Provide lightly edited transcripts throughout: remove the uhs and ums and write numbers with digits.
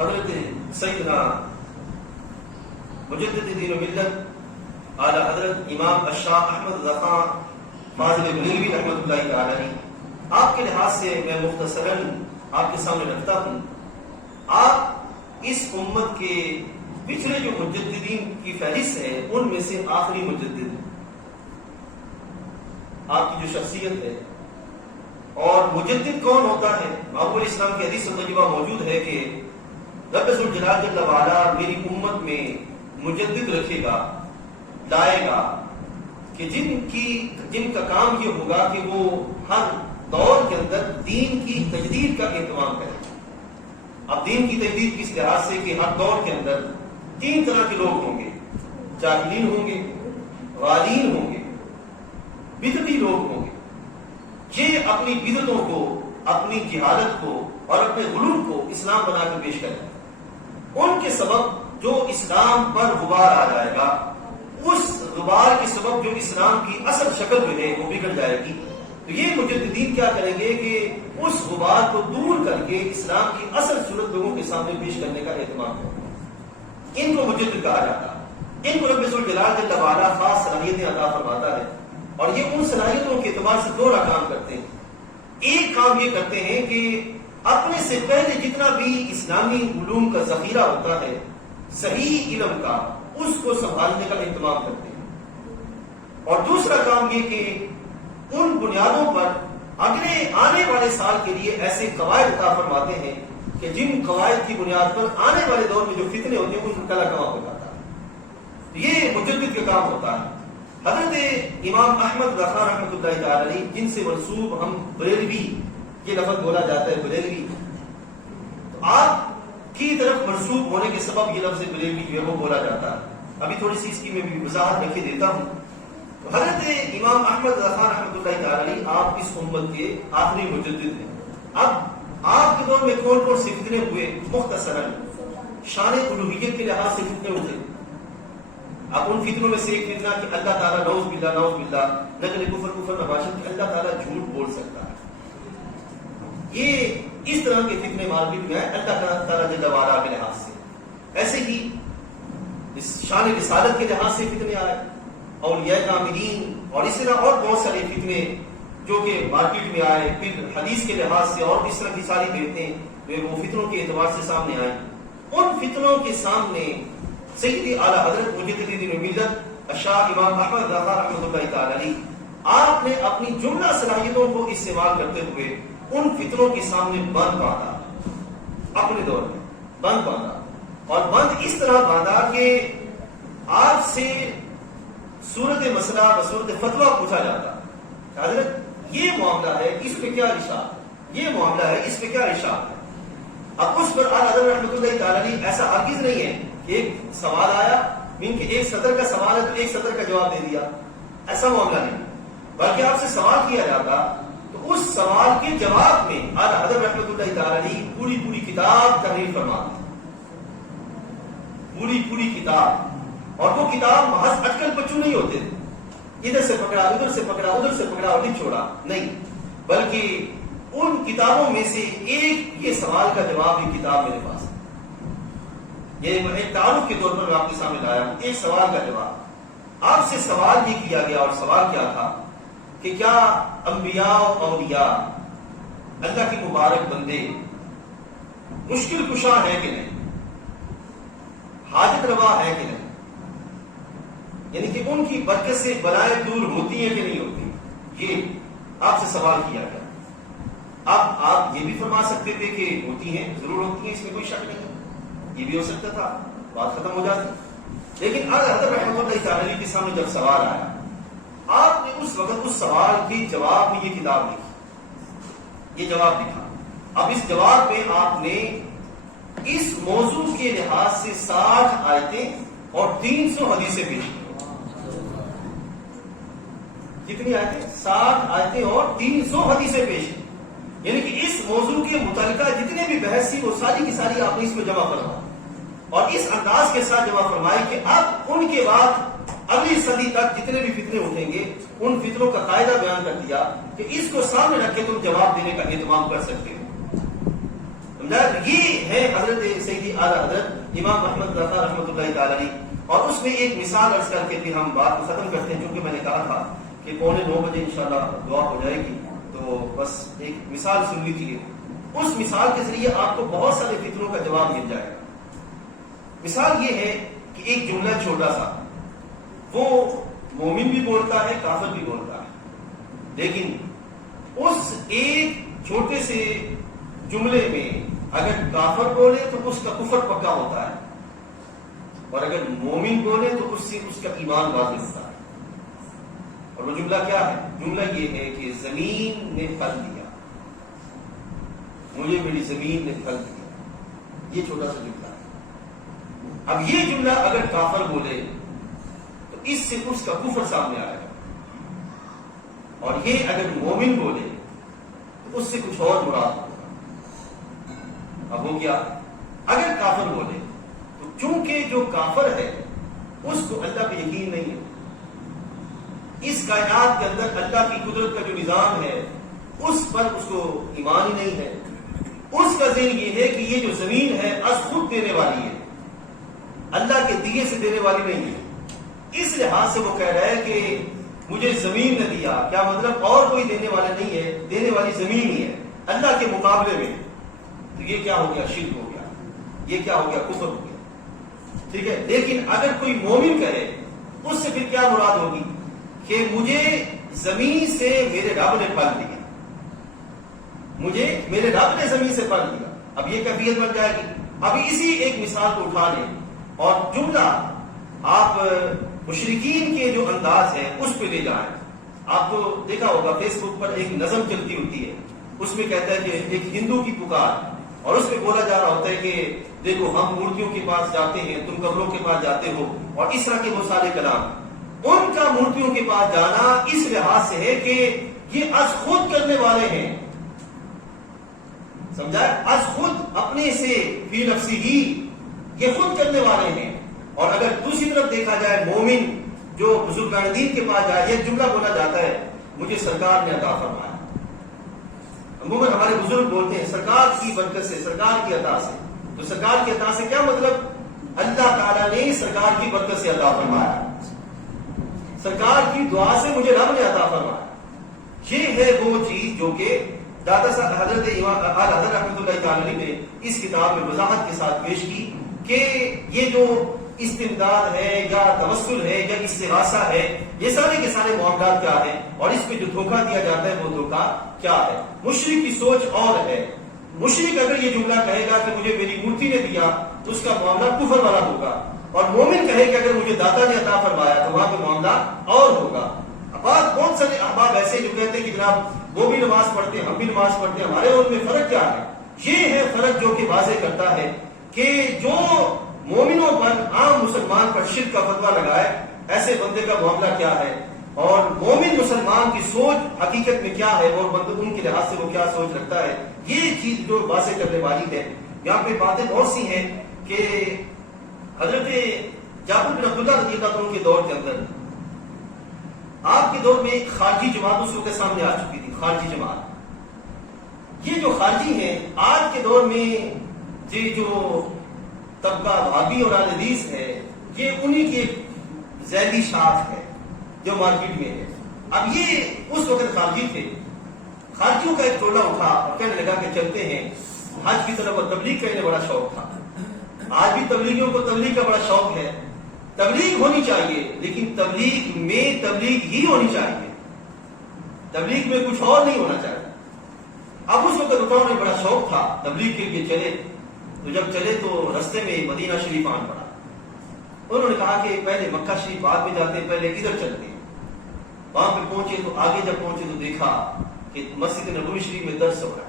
حضرت سیدنا مجدد دین و ملت اعلی حضرت امام الشاہ احمد رضا خان فاضل بریلوی رحمۃ اللہ تعالی علیہ، آپ کے لحاظ سے میں مختصراً آپ کے سامنے رکھتا ہوں. آپ اس امت کے پچھلے جو مجددین کی فہرست ہے ان میں سے آخری مجدد، آپ کی جو شخصیت ہے. اور مجدد کون ہوتا ہے؟ معقول اسلام کی حدیث تجربہ موجود ہے کہ رب ذوالجلال جل وعلا میری امت میں مجدد رکھے گا، لائے گا کہ جن کا کام یہ ہوگا کہ وہ ہر دور کے اندر دین کی تجدید کا اہتمام کرے. اب دین کی تجدید کس لحاظ سے کہ ہر دور کے اندر تین طرح کے لوگ ہوں گے، جاہلین ہوں گے، غالین ہوں گے، بدعتی لوگ ہوں گے. یہ اپنی بدعتوں کو، اپنی جہالت کو اور اپنے غلو کو اسلام بنا کر پیش کریں. ان کے سبب جو اسلام پر غبار آ جائے گا، اس غبار کے سبب جو اسلام کی اصل شکل جو ہے وہ بگڑ جائے گی. تو یہ مجددین کیا کریں گے کہ اس غبار کو دور کر کے اسلام کی اصل صورت لوگوں کے سامنے پیش کرنے کا اہتمام کریں. ان کو مجدد کہا جاتا ہے. ان کو رب ذوالجلال جل وعلا خاص صلاحیتیں عطا فرماتا ہے اور یہ ان صلاحیتوں کے اعتبار سے دو کام کرتے ہیں. ایک کام یہ کرتے ہیں کہ اپنے سے پہلے جتنا بھی اسلامی علوم کا ذخیرہ ہوتا ہے، صحیح علم کا، اس کو سنبھالنے کا اہتمام کرتے ہیں. اور دوسرا کام یہ کہ ان بنیادوں پر اگلے آنے والے سال کے لیے ایسے قواعد عطا فرماتے ہیں کہ جن قواعد کی بنیاد پر آنے والے دور میں جو فتنے ہوتے ہیں ان کو کلا کما ہو جاتا ہے. یہ مجدد کا کام ہوتا ہے. حضرت امام احمد رضا خان رحمۃ اللہ تعالی علیہ، جن سے منسوب ہم بریلوی یہ لفظ بولا جاتا ہے، بریلوی، تو آپ کی طرف منسوب ہونے کے سبب یہ لفظ بریلوی جو ہے وہ بولا جاتا ہے. ابھی تھوڑی سی اس کی میں بھی وضاحت رکھ کے دیتا ہوں. تو حضرت امام احمد رضا خان رحمۃ اللہ تعالی علیہ آپ اس امت کے آخری مجدد ہیں. اب آپ کے دور میں کون کون سے فتنے ہوئے؟ مختصراً شان الوہیت کے لحاظ سے فتنے ہوئے. اب ان فتنوں میں سے ایک فتنہ کہ اللہ تعالیٰ نعوذ باللہ نقل کفر نباشت کہ اللہ تعالیٰ جھوٹ بول سکتا ہے. یہ اس طرح کے فتنے مارکیٹ میں اللہ تعالیٰ جل وعلا کے لحاظ سے. ایسے ہی اس شان رسالت کے لحاظ سے فتنے آئے، اولیاء کاملین، اور اس طرح اور بہت سارے فتنے جو کہ مارکیٹ میں آئے. پھر حدیث کے لحاظ سے اور اس طرح کی ساری باتیں وہ فتنوں کے اعتبار سے سامنے آئیں. ان فتنوں کے سامنے سیدی اعلی حضرت مجدد دین و ملت الشاہ امام احمد رضا رحمۃ اللہ تعالی علیہ، آپ نے اپنی جملہ صلاحیتوں کو استعمال کرتے ہوئے ان فتنوں کے سامنے بند باندھا. اپنے دور میں بند باندھا، اور بند اس طرح باندھا کہ آپ سے صورت مسئلہ بصورت فتویٰ پوچھا جاتا. حضرت یہ معاملہ ہے، اس پہ کیا ارشاد؟ یہ معاملہ ہے، اس پہ کیا ارشاد ہے؟ اب اس پر اعلی حضرت رحمۃ اللہ تعالی علیہ ایسا ہرگز نہیں ہے کہ ایک سوال آیا مین کہ ایک سطر کا سوال ہے تو ایک سطر کا جواب دے دیا، ایسا معاملہ نہیں. بلکہ آپ سے سوال کیا جاتا تو اس سوال کے جواب میں اعلی حضرت رحمۃ اللہ تعالی علیہ پوری کتاب تحریر فرماتے، پوری کتاب. اور وہ کتاب محض اٹکل پچو نہیں ہوتے تھے، ادھر سے پکڑا ادھر سے پکڑا ادھر سے پکڑا اور نہیں چھوڑا، نہیں، بلکہ ان کتابوں میں سے ایک یہ سوال کا جواب یہ کتاب میرے پاس ہے. یہ ایک تعارف کے طور پر میں آپ کے سامنے لایا ہوں. ایک سوال کا جواب آپ سے سوال یہ کیا گیا، اور سوال کیا تھا کہ کیا انبیاء و اولیاء اللہ کے مبارک بندے مشکل کشا ہے کہ نہیں، حاجت روا ہے کہ نہیں، یعنی کہ ان کی برکت سے بلائیں دور ہوتی ہیں کہ نہیں ہوتی. یہ آپ سے سوال کیا گیا. اب آپ یہ بھی فرما سکتے تھے کہ ہوتی ہیں، ضرور ہوتی ہیں، اس میں کوئی شک نہیں، یہ بھی ہو سکتا تھا، بات ختم ہو جاتی. لیکن حضرت رحمۃ اللہ تعالی کے سامنے جب سوال آیا، آپ نے اس وقت اس سوال کے جواب میں یہ کتاب لکھی، یہ جواب لکھا. اب اس جواب میں آپ نے اس موضوع کے لحاظ سے 60 آیتیں اور 300 حدیثیں پیش کی. کتنی آیتیں؟ 60 آیتیں اور 300 حدیثیں پیش کی. یعنی کہ اس موضوع کے متعلقہ جتنے بھی بحث تھی وہ ساری کی ساری آپ نے اس میں جمع فرمائی، اور اس انداز کے ساتھ جمع فرمائی کہ اب ان کے بعد اگلی صدی تک جتنے بھی فتنے اٹھیں گے ان فتنوں کا قاعدہ بیان کر دیا کہ اس کو سامنے رکھ کے تم جواب دینے کا اہتمام کر سکتے ہو. یہ ہے حضرت سیدی اعلی حضرت امام احمد رضا رحمۃ اللہ تعالی علیہ. اور اس میں ایک مثال عرض کر کے پھر ہم بات کو ختم کرتے ہیں، چونکہ میں نے کہا تھا کہ 8:45 بجے انشاءاللہ دعا ہو جائے گی، تو بس ایک مثال سن لیجیے. اس مثال کے ذریعے آپ کو بہت سارے فتنوں کا جواب مل جائے گا. مثال یہ ہے کہ ایک جملہ چھوٹا سا، وہ مومن بھی بولتا ہے، کافر بھی بولتا ہے، لیکن اس ایک چھوٹے سے جملے میں اگر کافر بولے تو اس کا کفر پکا ہوتا ہے، اور اگر مومن بولے تو اس سے اس کا ایمان واضح ہوتا ہے. اور وہ جملہ کیا ہے؟ جملہ یہ ہے کہ زمین نے پھل دیا، مجھے میری زمین نے پھل دیا. یہ چھوٹا سا جملہ ہے. اب یہ جملہ اگر کافر بولے تو اس سے اس کا کفر سامنے آئے گا، اور یہ اگر مومن بولے تو اس سے کچھ اور مراد ہوگا. اب وہ کیا؟ اگر کافر بولے تو چونکہ جو کافر ہے اس کو اللہ پہ یقین نہیں ہے، اس کائنات کے اندر اللہ کی قدرت کا جو نظام ہے اس پر اس کو ایمان ہی نہیں ہے. اس کا ذہن یہ ہے کہ یہ جو زمین ہے از خود دینے والی ہے، اللہ کے دیے سے دینے والی نہیں ہے. اس لحاظ سے وہ کہہ رہا ہے کہ مجھے زمین نے دیا، کیا مطلب اور کوئی دینے والا نہیں ہے، دینے والی زمین ہی ہے اللہ کے مقابلے میں. تو یہ کیا ہو گیا؟ شرک ہو گیا. یہ کیا ہو گیا؟ کفر ہو گیا. ٹھیک ہے. لیکن اگر کوئی مومن کہے اس سے پھر کیا مراد ہوگی کہ مجھے زمین سے میرے رب نے پھل دیا، مجھے میرے رب نے زمین سے پھل دیا. اب یہ کیفیت بن جائے گی. ابھی اسی ایک مثال کو اٹھا لیں اور جملہ آپ مشرکین کے جو انداز ہے اس پہ لے جائیں. آپ کو دیکھا ہوگا فیس بک پر ایک نظم چلتی ہوتی ہے، اس میں کہتا ہے کہ ایک ہندو کی پکار، اور اس میں بولا جا رہا ہوتا ہے کہ دیکھو ہم مورتیوں کے پاس جاتے ہیں، تم قبروں کے پاس جاتے ہو، اور اس طرح کے بہت سارے کلام. ان کا مورتیوں کے پاس جانا اس لحاظ سے ہے کہ یہ از خود کرنے والے ہیں. سمجھا؟ از خود اپنے سے فی نفسی ہی یہ خود کرنے والے ہیں. اور اگر دوسری طرف دیکھا جائے مومن جو بزرگان دین کے پاس جائے، یہ جملہ بولا جاتا ہے مجھے سرکار نے عطا فرمایا. عموماً ہمارے بزرگ بولتے ہیں سرکار کی برکت سے، سرکار کی عطا سے. تو سرکار کی عطا سے کیا مطلب؟ اللہ تعالیٰ نے سرکار کی برکت سے عطا فرمایا، سرکار کی دعا سے مجھے رب نے عطا فرمایا. یہ ہے وہ چیز جو کہ دادا صاحب حضرت امام اعلی حضرت رحمۃ اللہ تعالی نے اس کتاب میں وضاحت کے ساتھ پیش کی کہ یہ جو استمداد ہے یا توسل ہے یا استغاثہ ہے، یہ سارے کے سارے معاملات کیا ہیں، اور اس میں جو دھوکہ دیا جاتا ہے وہ دھوکہ کیا ہے. مشرک کی سوچ اور ہے. مشرک اگر یہ جملہ کہے گا کہ مجھے میری مورتی نے دیا تو اس کا معاملہ کفر والا ہوگا، اور مومن کہے کہ اگر مجھے داتا نے عطا فرمایا تو وہاں پہ معاملہ اور ہوگا. بہت سارے احباب ایسے جو کہتے ہیں کہ جناب وہ بھی نماز پڑھتے ہیں، ہم بھی نماز پڑھتے ہیں، ہمارے اور میں فرق کیا ہے؟ یہ ہے فرق جو کہ واضح کرتا ہے کہ جو مومنوں پر عام مسلمان پر شرک کا فتویٰ لگائے، ایسے بندے کا معاملہ کیا ہے، اور مومن مسلمان کی سوچ حقیقت میں کیا ہے، اور بندے ان کے لحاظ سے وہ کیا سوچ رکھتا ہے. یہ چیز جو واضح کرنے والی ہے. یہاں پہ باتیں بہت سی ہیں کہ حضرت جابر بن عبداللہ رضی اللہ عنہ کے دور کے اندر، آپ کے دور میں ایک خارجی جماعت اس کے سامنے آ چکی تھی. خارجی جماعت، یہ جو خارجی ہیں آج کے دور میں یہ جو طبقہ وہابی اور اہل حدیث ہے، یہ انہی کی ایک ذیلی شاخ ہے جو مارکیٹ میں ہے. اب یہ اس وقت خارجی تھے. خارجیوں کا ایک ٹولہ اٹھا اور کہنے لگا کہ چلتے ہیں حج کی طرف. اور تبلیغ کا انہیں بڑا شوق تھا. آج بھی تبلیغیوں کو تبلیغ کا بڑا شوق ہے. تبلیغ ہونی چاہیے، لیکن تبلیغ میں تبلیغ ہی ہونی چاہیے، تبلیغ میں کچھ اور نہیں ہونا چاہیے. اب اس وقت انہیں بڑا شوق تھا تبلیغ کے لیے. چلے تو جب چلے تو رستے میں مدینہ شریف آن پڑا. انہوں نے کہا کہ پہلے مکہ شریف بعد میں جاتے ہیں، پہلے ادھر چلتے ہیں. وہاں پہ پہنچے تو آگے جب پہنچے تو دیکھا کہ مسجد نبوی شریف میں درس ہو رہا ہے.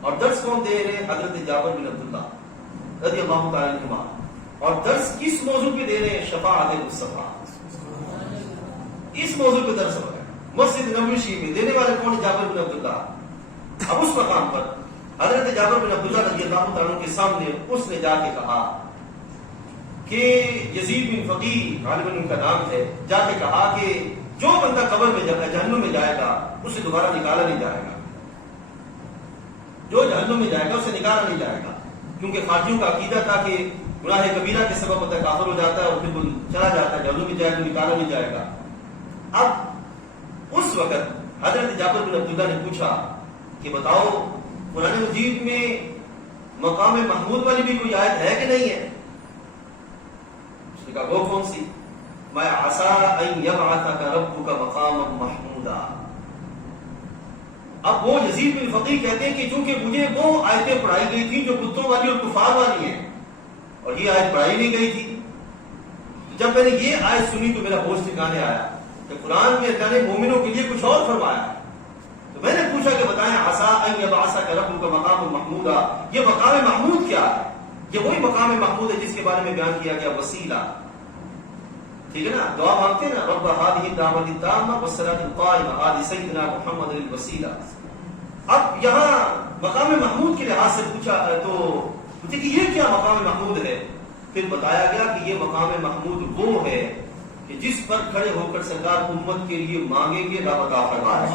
اور درس کون دے رہے ہیں؟ حضرت جابر بن عبداللہ رضی اللہ تعالی عنہ. اور درس کس موضوع پہ دے رہے ہیں؟ شفاعت مصطفیٰ. اس موضوع پہ درس ہو رہا ہے مسجد نبوی شریف میں. دینے والے کون؟ جابر بن عبداللہ. اب اس مقام پر حضرت جابر بن عبداللہ رضی اللہ تعالیٰ کے سامنے اس نے جا کے کہا کہ یزید بن فقیہ غالباً ان کا نام ہے، جا کے کہا کہ جو بندہ قبر میں جہنم میں جائے گا اسے دوبارہ نکالا نہیں جائے گا. جو جہنم میں جائے گا اسے نکالا نہیں جائے گا، کیونکہ خارجیوں کا عقیدہ تھا کہ گناہ کبیرہ کے سبب ہوتا ہے کافر ہو جاتا ہے اور پھر وہ چلا جاتا ہے جہنم میں جائے تو نکالا نہیں جائے گا۔ اب اس وقت حضرت جابر بن عبداللہ نے پوچھا کہ بتاؤ قرآن مجید میں مقام محمود والی بھی کوئی آیت ہے کہ نہیں ہے؟ اس نے کہا وہ کون سی؟ میں عسیٰ ان یبعثک ربک مقاما محمودا۔ اب وہ یزید بن فقیہ کہتے ہیں کہ چونکہ مجھے وہ آیتیں پڑھائی گئی تھی جو بتوں والی اور کفار والی ہیں اور یہ آیت پڑھائی نہیں گئی تھی، جب میں نے یہ آیت سنی تو میرا ہوش ٹھکانے آیا کہ قرآن میں اللہ نے مومنوں کے لیے کچھ اور فرمایا ہے۔ تو میں نے پوچھا کہ بتائیں عسیٰ ان یبعثک ربک مقاما محمودا، یہ مقام محمود کیا ہے؟ یہ وہی مقام محمود ہے جس کے بارے میں بیان کیا گیا وسیلہ، ٹھیک ہے نا، دعا مانگتے ہیں نا، رب هذه الدعوة التامة والصلاة القائمة آت سیدنا محمد الوسیلہ۔ اب یہاں مقام محمود کے لحاظ سے پوچھا تو پوچھے کہ یہ کیا مقام محمود ہے؟ پھر بتایا گیا کہ یہ مقام محمود وہ ہے کہ جس پر کھڑے ہو کر سرکار امت کے لیے مانگیں گے رب عطا فرمائے،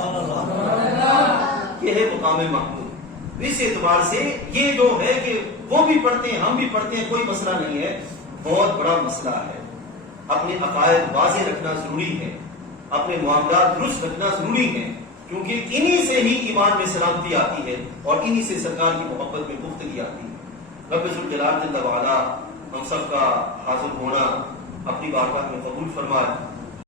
یہ ہے مقام محمود۔ اس اعتبار سے یہ جو ہے کہ وہ بھی پڑھتے ہیں ہم بھی پڑھتے ہیں، کوئی مسئلہ نہیں ہے، بہت بڑا مسئلہ ہے۔ اپنے عقائد واضح رکھنا ضروری ہے، اپنے معاملات درست رکھنا ضروری ہے، کیونکہ انہی سے ہی ایمان میں سلامتی آتی ہے اور انہی سے سرکار کی محبت میں پختگی آتی ہے۔ رب ذوالجلال جل وعلا ہم سب کا حاضر ہونا اپنی بارگاہ میں قبول فرمائے۔